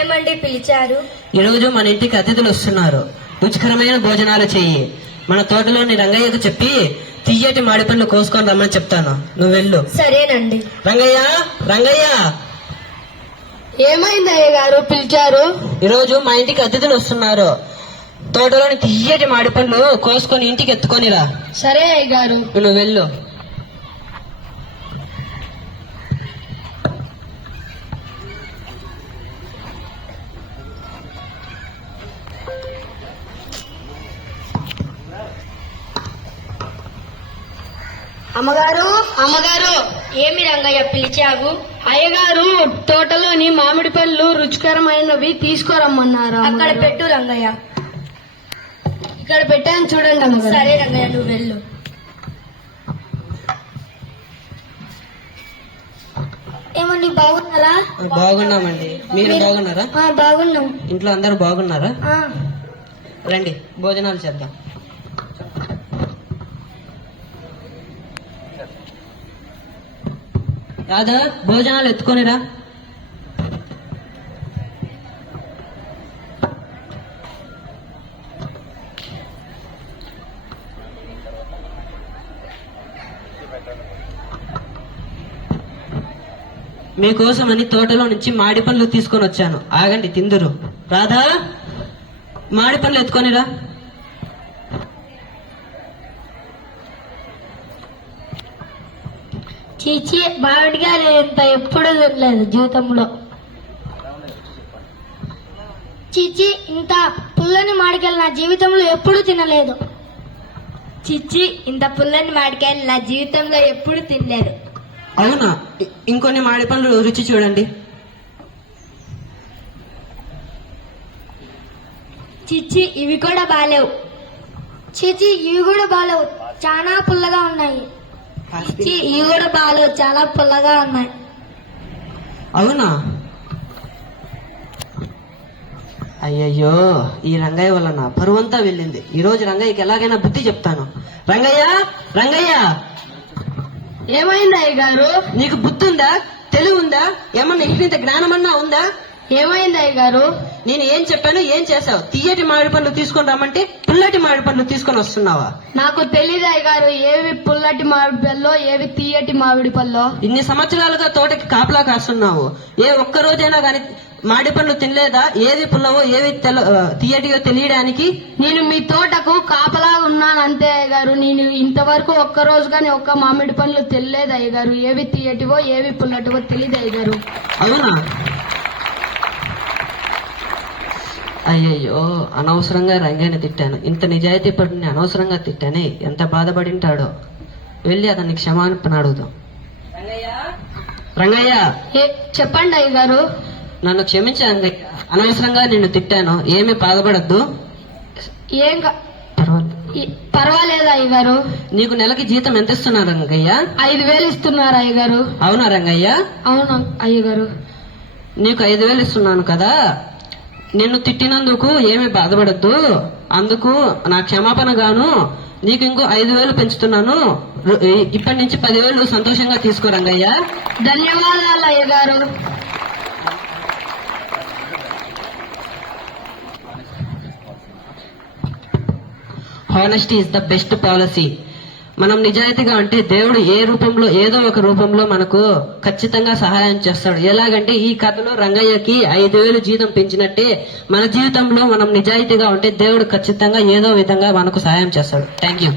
ఏమండి పిలిచారు? ఈరోజు మన ఇంటికి అతిథులు వస్తున్నారు. రుచికరమైన భోజనాలు చెయ్యి. మన తోటలోని రంగయ్యకు చెప్పి తీయటి మాడి కోసుకొని రమ్మని చెప్తాను. నువ్వు వెళ్ళు. సరేనండి. రంగయ్య రంగయ్య! ఏమైంది అయ్య గారు? పిలిచారు? ఈరోజు మా ఇంటికి అతిథులు వస్తున్నారు. తోటలోని తీయటి మాడి కోసుకొని ఇంటికి ఎత్తుకొనిరా సరే అయ్య గారు. నువ్వు వెళ్ళు. అమ్మగారు? అమ్మగారు! ఏమి రంగయ్య పిలిచావు? అయ్యగారు తోటలోని మామిడి పళ్ళు రుచికరమైనవి తీసుకోరమ్మన్నారు అక్కడ పెట్టు రంగయ్య. ఇక్కడ పెట్టాను చూడండి అమ్మగారు. సరే రంగయ్య నువ్వు వెళ్ళు. ఏమండి బాగున్నారా? బాగున్నామండి. మీరు బాగున్నారా? బాగున్నాం. ఇంట్లో అందరూ బాగున్నారా? రండి భోజనాలు చేద్దాం. రాధా భోజనాలు ఎత్తుకొనిరా. మీకోసమని తోటలో నుంచి మాడి పళ్ళు తీసుకొని వచ్చాను. ఆగండి తిందురు. రాధా మాడి పళ్ళు ఎత్తుకొనిరా. చీచి మామిడిగా ఇంత ఎప్పుడు తినలేదు జీవితంలో. చీచి ఇంత పుల్లని మామిడికాయలు నా జీవితంలో ఎప్పుడు తినలేదు. చిచ్చి ఇంత పుల్లని మామిడికాయలు నా జీవితంలో ఎప్పుడు తినలేదు. అవునా? ఇ- ఇంకొన్ని మాడి పళ్ళు రుచి చూడండి. చిచ్చి ఇవి కూడా బాలేవు. చిచి ఇవి కూడా బాలేవు. చాలా పుల్లగా ఉన్నాయి. చిచ్చి ఇవి కూడా చాలా పుల్లగా ఉన్నాయి. అవునా? అయ్యయ్యో ఈ రంగయ్య వల్ల నా పరువంతా వెళ్ళింది. ఈ రోజు రంగయ్యకి ఎలాగైనా బుద్ధి చెప్తాను. రంగయ్య రంగయ్య! ఏమైంది అయ్య గారు నీకు బుద్ధి ఉందా తెలివి ఉందా ఏమన్నా ఇంటింత జ్ఞానమన్నా ఉందా? ఏమైంది అయ్య గారు? నేను ఏం చెప్పాను? ఏం చేసావు తీయటి మామిడి పండ్లు తీసుకొని రమ్మంటే పుల్లటి మామిడి పండ్లు తీసుకొని వస్తున్నావా? నాకు తెలియదు అయ్య గారు ఏవి పుల్లటి మామిడి పల్లో ఏవి తీయటి మామిడి పల్లో ఇన్ని సంవత్సరాలుగా తోటకి కాపలా కాస్తున్నావు. ఏ ఒక్క రోజైనా గాని మామిడి పండ్లు తినలేదా? ఏది పుల్లవో ఏవి తీయటివో తెలియడానికి? నేను మీ తోటకు కాపలా ఉన్నాను అంతే అయ్య గారు. నేను ఇంతవరకు ఒక్క రోజు కానీ ఒక్క మామిడి పండ్లు తెలియలేదు అయ్య గారు. ఏవి తీయటివో ఏవి పుల్లటివో తెలియదు అయ్య గారు. అవునా? అయ్యయ్యో అనవసరంగా రంగయ్యని తిట్టాను. ఇంత నిజాయితీ పడిని అనవసరంగా తిట్టానే ఎంత బాధపడింటాడో. వెళ్ళి అతన్ని క్షమాపణ అడుగుదాం. రంగయ్య? ఏ- చెప్పండి అయ్య గారు. నన్ను క్షమించండి అనవసరంగా నిన్ను తిట్టాను. ఏమీ బాధపడద్దు. ఏం పర్వాలేదు అయ్య గారు. నీకు నెలకి జీతం ఎంత ఇస్తున్నారు రంగయ్య? ఐదు వేలు ఇస్తున్నారు అయ్య గారు. అవునా రంగయ్య? అవును అయ్య గారు. నీకు ఐదు వేలు ఇస్తున్నాను కదా? నిన్ను తిట్టినందుకు ఏమీ బాధపడద్దు. అందుకు నా క్షమాపణ గాను నీకు ఇంకో ఐదు వేలు పెంచుతున్నాను. ఇప్పటి నుంచి పదివేలు సంతోషంగా తీసుకో రంగయ్య ధన్యవాదాలు అయ్య గారు honesty is the best policy మనం నిజాయితీగా అంటే దేవుడు ఏ రూపంలో ఏదో ఒక రూపంలో మనకు ఖచ్చితంగా సహాయం చేస్తాడు. ఎలాగంటే ఈ కథలో రంగయ్యకి ఐదు వేలు జీతం పెంచినట్టే మన జీవితంలో మనం నిజాయితీగా ఉంటే దేవుడు ఖచ్చితంగా ఏదో విధంగా మనకు సహాయం చేస్తాడు. Thank you